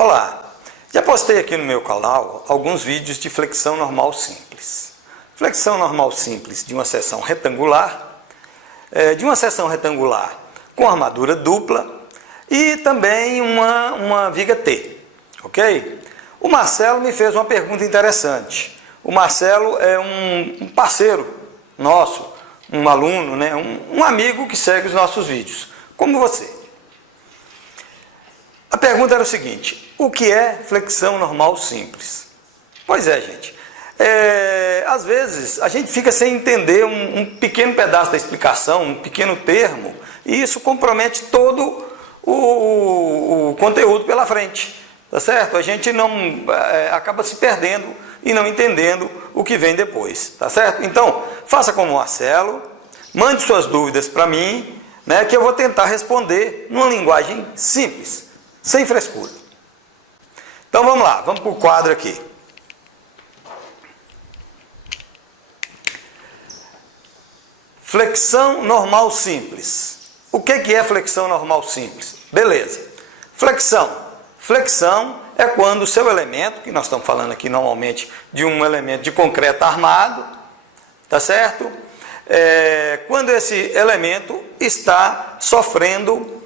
Olá, já postei aqui no meu canal alguns vídeos de flexão normal simples. Flexão normal simples de uma seção retangular, com armadura dupla e também uma viga T, ok? O Marcelo me fez uma pergunta interessante. O Marcelo é um parceiro nosso, um aluno, né? um amigo que segue os nossos vídeos, como você. A pergunta era o seguinte: o que é flexão normal simples? Pois é, gente. Às vezes a gente fica sem entender um pequeno pedaço da explicação, um pequeno termo, e isso compromete todo o conteúdo pela frente, tá certo? A gente não acaba se perdendo e não entendendo o que vem depois, tá certo? Então, faça como o Marcelo, mande suas dúvidas para mim, né, que eu vou tentar responder numa linguagem simples, sem frescura. Então vamos lá, vamos para o quadro aqui. Flexão normal simples. O que é flexão normal simples? Beleza. Flexão é quando o seu elemento, que nós estamos falando aqui normalmente de um elemento de concreto armado, tá certo? Quando esse elemento está sofrendo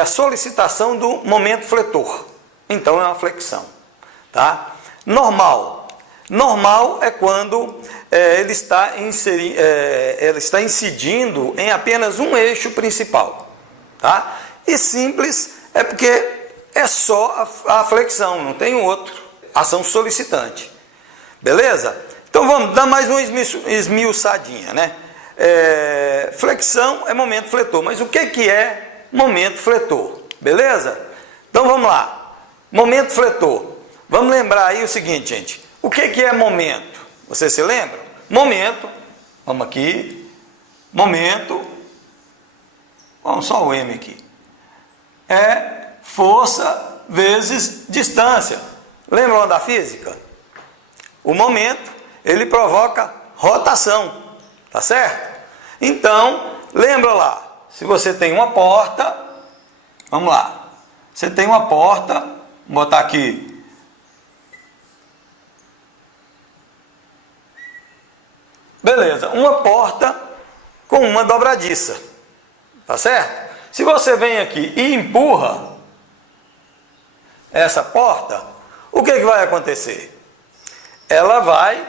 a solicitação do momento fletor. Então é uma flexão, tá? Normal é quando ele está incidindo em apenas um eixo principal, tá? E simples é porque é só a flexão, não tem outro, ação solicitante, beleza? Então vamos dar mais uma esmiuçadinha, né? Flexão é momento fletor, mas o que é momento fletor, beleza? Então vamos lá, momento fletor. Vamos lembrar aí o seguinte, gente. O que é momento? Você se lembra? Momento, vamos aqui, momento, vamos só o M aqui, é força vezes distância. Lembra lá da física? O momento, ele provoca rotação, tá certo? Então, lembra lá, se você tem uma porta, vamos lá, você tem uma porta, vou botar aqui, beleza, uma porta com uma dobradiça, tá certo? Se você vem aqui e empurra essa porta, o que vai acontecer? Ela vai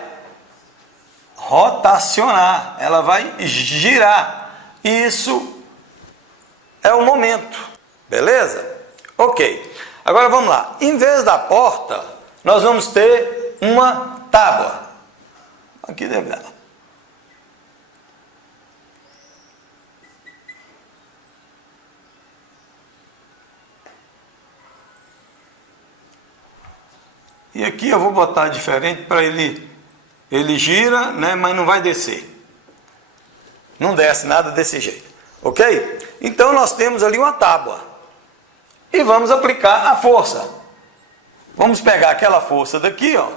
rotacionar, ela vai girar. Isso é o momento, beleza? Ok. Agora vamos lá. Em vez da porta, nós vamos ter uma tábua. Aqui deve dar. E aqui eu vou botar diferente para ele gira, né, mas não vai descer. Não desce nada desse jeito, ok? Então nós temos ali uma tábua e vamos aplicar a força. Vamos pegar aquela força daqui, ó.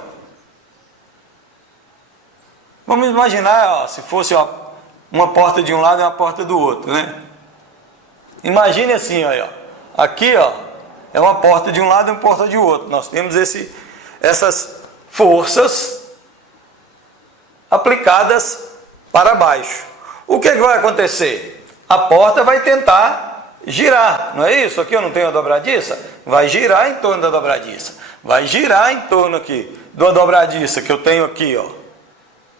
Vamos imaginar, ó, se fosse uma porta de um lado e uma porta do outro, né? Imagine assim, ó. Aqui, ó, é uma porta de um lado e uma porta de outro. Nós temos essas forças aplicadas para baixo. O que vai acontecer? A porta vai tentar girar, não é isso? Aqui eu não tenho a dobradiça? Vai girar em torno da dobradiça. Vai girar em torno aqui da dobradiça que eu tenho aqui, ó.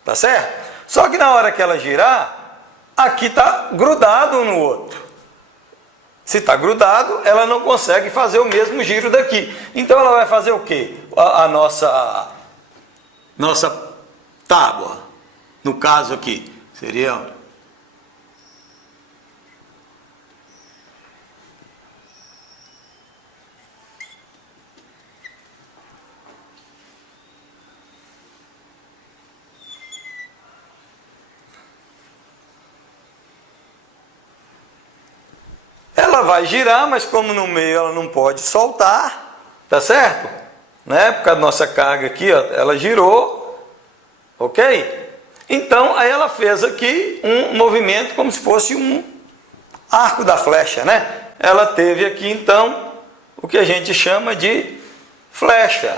Tá certo? Só que na hora que ela girar, aqui está grudado um no outro. Se está grudado, ela não consegue fazer o mesmo giro daqui. Então ela vai fazer o quê? A nossa tábua, no caso aqui, seria... Ela vai girar, mas como no meio ela não pode soltar, tá certo? Né? Por causa da nossa carga aqui, ó, ela girou, ok? Então, aí ela fez aqui um movimento como se fosse um arco da flecha, né? Ela teve aqui, então, o que a gente chama de flecha.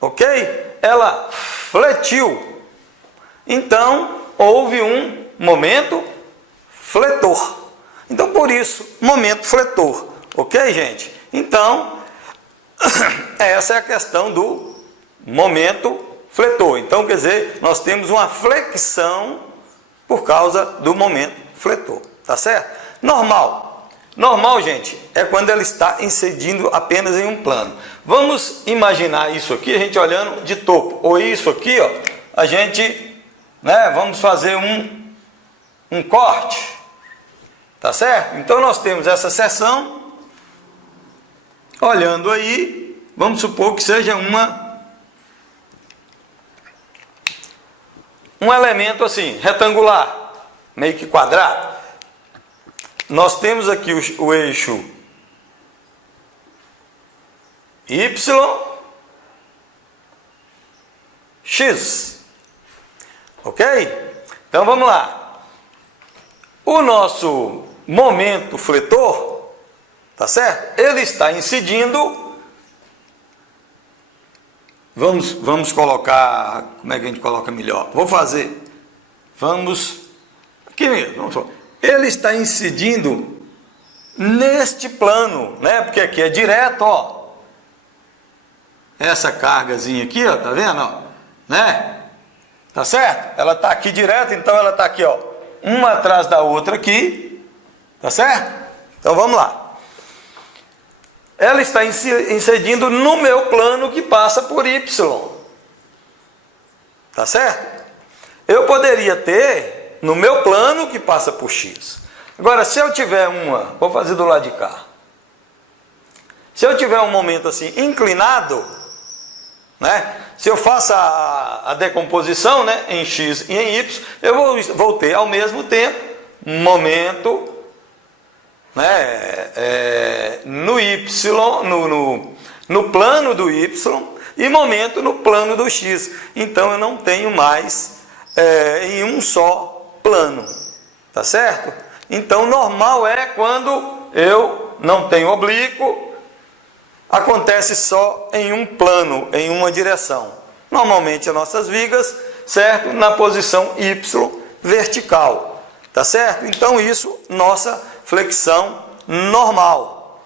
Ok? Ela fletiu. Então, houve um momento fletor. Então, por isso, momento fletor. Ok, gente? Então, essa é a questão do momento fletor. Então, quer dizer, nós temos uma flexão por causa do momento fletor. Tá certo? Normal. Normal, gente, é quando ela está incidindo apenas em um plano. Vamos imaginar isso aqui, a gente olhando de topo. Ou isso aqui, ó, a gente, vamos fazer um corte. Tá certo? Então, nós temos essa seção. Olhando aí, vamos supor que seja um elemento assim, retangular, meio que quadrado. Nós temos aqui o eixo Y, X. Ok? Então vamos lá. O nosso momento fletor, tá certo? Ele está incidindo. Vamos colocar, como é que a gente coloca melhor? Aqui mesmo, ele está incidindo neste plano, porque aqui é direto, ó. Essa cargazinha aqui, ó, tá vendo, ó, Tá certo? Ela está aqui direto, então ela está aqui, ó, uma atrás da outra aqui, tá certo? Então vamos lá. Ela está incidindo no meu plano que passa por Y. Tá certo? Eu poderia ter no meu plano que passa por X. Agora, se eu tiver vou fazer do lado de cá. Se eu tiver um momento assim inclinado, se eu faço a decomposição, em X e em Y, eu vou ter ao mesmo tempo momento no Y, no plano do Y e momento no plano do X. Então eu não tenho mais em um só plano, tá certo? Então normal é quando eu não tenho oblíquo, acontece só em um plano, em uma direção. Normalmente as nossas vigas, certo? Na posição Y vertical, tá certo? Então isso, nossa flexão normal.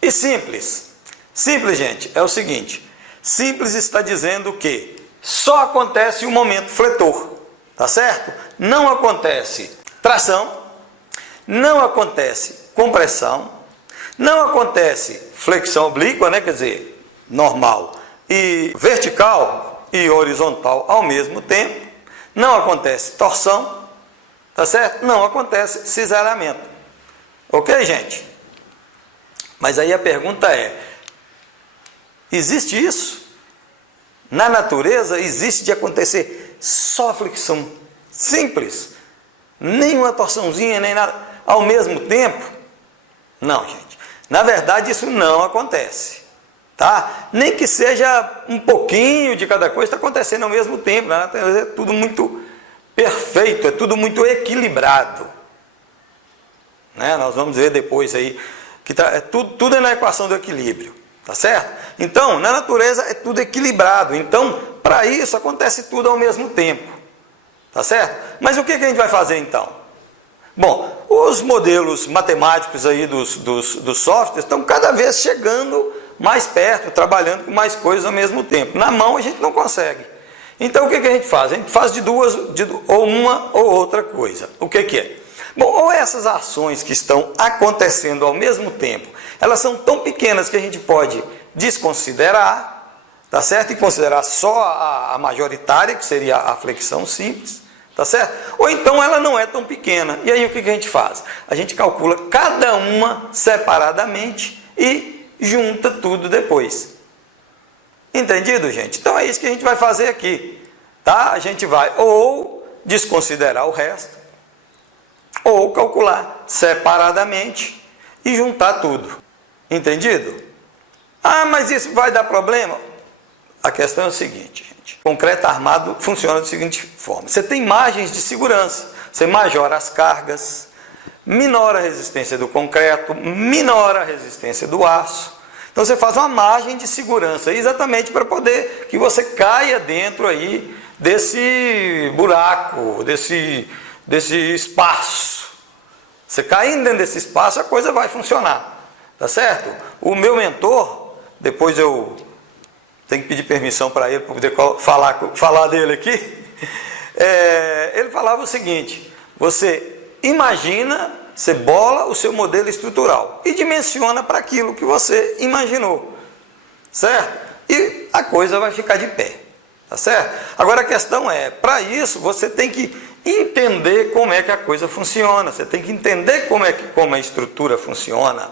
E simples? Simples, gente, é o seguinte. Simples está dizendo que só acontece o momento fletor, tá certo? Não acontece tração, não acontece compressão, não acontece flexão oblíqua, quer dizer, normal e vertical e horizontal ao mesmo tempo, não acontece torção, tá certo? Não acontece cisalhamento. Ok, gente? Mas aí a pergunta é, existe isso? Na natureza existe de acontecer só flexão simples, nem uma torçãozinha, nem nada, ao mesmo tempo? Não, gente. Na verdade isso não acontece, tá? Nem que seja um pouquinho de cada coisa, está acontecendo ao mesmo tempo. Na natureza é tudo muito perfeito, é tudo muito equilibrado. Nós vamos ver depois aí que tudo é na equação do equilíbrio, tá certo? Então, na natureza é tudo equilibrado. Então, para isso acontece tudo ao mesmo tempo, tá certo? Mas o que a gente vai fazer então? Bom, os modelos matemáticos aí dos softwares estão cada vez chegando mais perto, trabalhando com mais coisas ao mesmo tempo. Na mão a gente não consegue. Então o que a gente faz? A gente faz ou uma ou outra coisa. O que é? Bom, ou essas ações que estão acontecendo ao mesmo tempo, elas são tão pequenas que a gente pode desconsiderar, tá certo? E considerar só a majoritária, que seria a flexão simples, tá certo? Ou então ela não é tão pequena. E aí o que a gente faz? A gente calcula cada uma separadamente e junta tudo depois. Entendido, gente? Então é isso que a gente vai fazer aqui, tá? A gente vai ou desconsiderar o resto, ou calcular separadamente e juntar tudo. Entendido? Ah, mas isso vai dar problema? A questão é o seguinte, gente. O concreto armado funciona da seguinte forma. Você tem margens de segurança. Você majora as cargas, minora a resistência do concreto, minora a resistência do aço. Então você faz uma margem de segurança, exatamente para poder que você caia dentro aí desse buraco, desse espaço. Você caindo dentro desse espaço, a coisa vai funcionar, tá certo? O meu mentor, depois eu tenho que pedir permissão para ele para poder falar dele aqui. Ele falava o seguinte: você imagina, você bola o seu modelo estrutural e dimensiona para aquilo que você imaginou, certo? E a coisa vai ficar de pé, tá certo? Agora a questão é, para isso você tem que entender como é que a coisa funciona, você tem que entender como a estrutura funciona,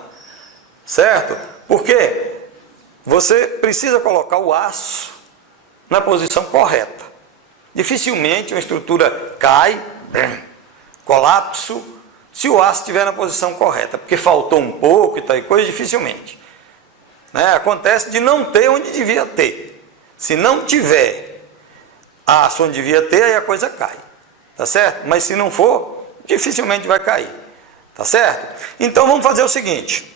certo? Porque você precisa colocar o aço na posição correta. Dificilmente uma estrutura cai, colapso, se o aço estiver na posição correta, porque faltou um pouco e tal e coisa, dificilmente. Né? Acontece de não ter onde devia ter. Se não tiver aço onde devia ter, aí a coisa cai. Tá certo? Mas se não for, dificilmente vai cair. Tá certo? Então vamos fazer o seguinte: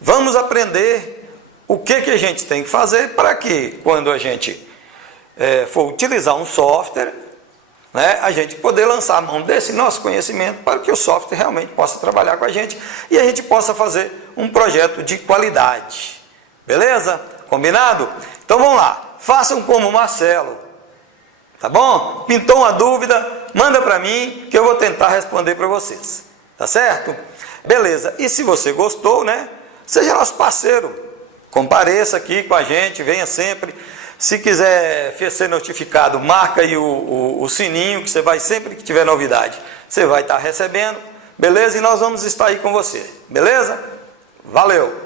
vamos aprender o que a gente tem que fazer para que, quando a gente for utilizar um software, né, a gente poder lançar a mão desse nosso conhecimento para que o software realmente possa trabalhar com a gente e a gente possa fazer um projeto de qualidade. Beleza? Combinado? Então vamos lá. Façam como o Marcelo. Tá bom? Pintou uma dúvida? Manda para mim que eu vou tentar responder para vocês. Tá certo? Beleza. E se você gostou, né? Seja nosso parceiro. Compareça aqui com a gente, venha sempre. Se quiser ser notificado, marca aí o sininho, que você vai, sempre que tiver novidade, você vai estar recebendo. Beleza? E nós vamos estar aí com você. Beleza? Valeu!